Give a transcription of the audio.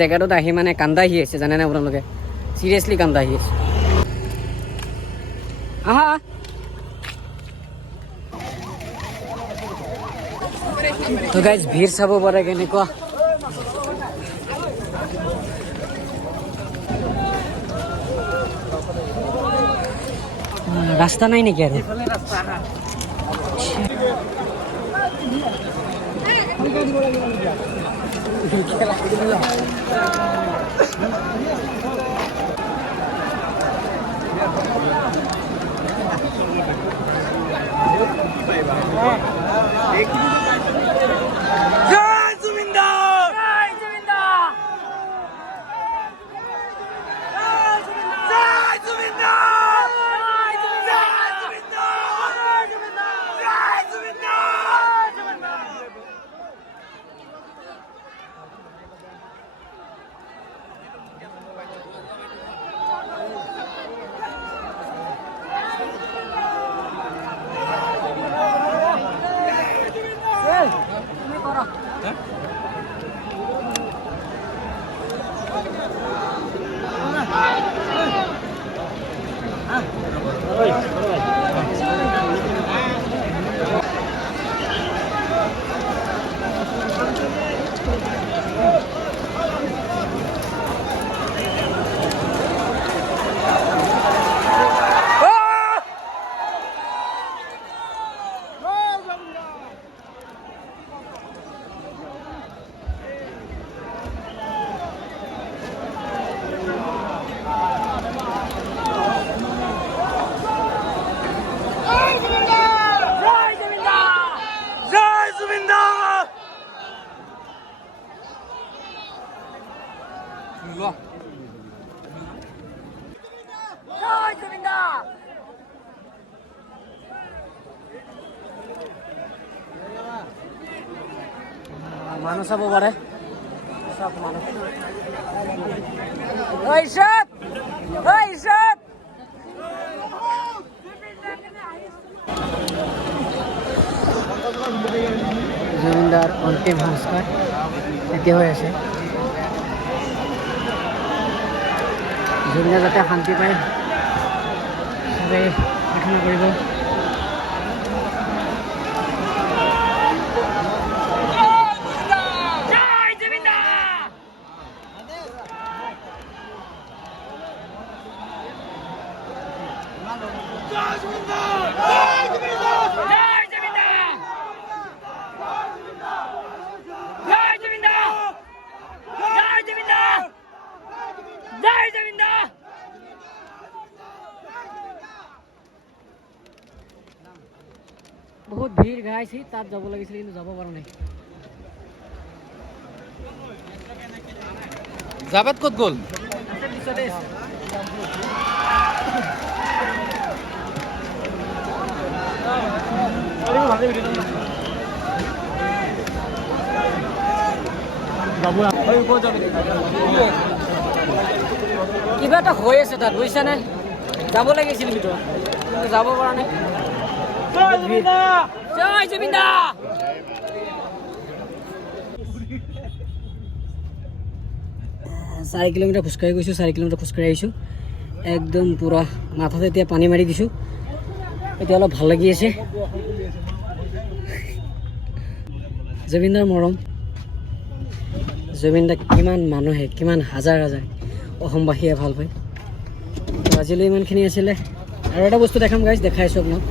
জেগাটোত আহি মানে কান্দা আহি আছে জানেনে আপোনালোকে চিৰিয়াছলি কান্দা আহি আছে আহা তো গাইজ ভিৰ চাব পাৰে কেনেকুৱা ৰাস্তা নাই নেকি আৰু মানুহ চাব পাৰে সব মানুহ জুবিনদাৰ অন্তিম সংস্কাৰ এতিয়া হৈ আছে জুবিনে যাতে শান্তি পায় সবেই প্ৰাৰ্থনা কৰিব বহুত ভিৰ গাইছি তাত যাব লাগিছিল কিন্তু যাব পৰা নাই জাবেদ ক'ত গ'ল কিবা এটা হৈ আছে তাত বুজিছা নে যাব লাগিছিল ভিতৰত কিন্তু যাব পৰা নাই জয় জুবিনদা 4 কিলোমিটাৰ খোজকাঢ়ি গৈছোঁ 4 কিলোমিটাৰ খোজকাঢ়ি আহিছোঁ একদম পুৰা মাথাতে এতিয়া পানী মাৰি দিছোঁ এতিয়া অলপ ভাল লাগি আছে জুবিনদাৰ মৰম জুবিনদাক কিমান মানুহে কিমান হাজাৰ হাজাৰ অসমবাসীয়ে ভাল পায় আজিলৈ ইমানখিনি আছিলে আৰু এটা বস্তু দেখাম গাইজ দেখাইছোঁ আপোনাক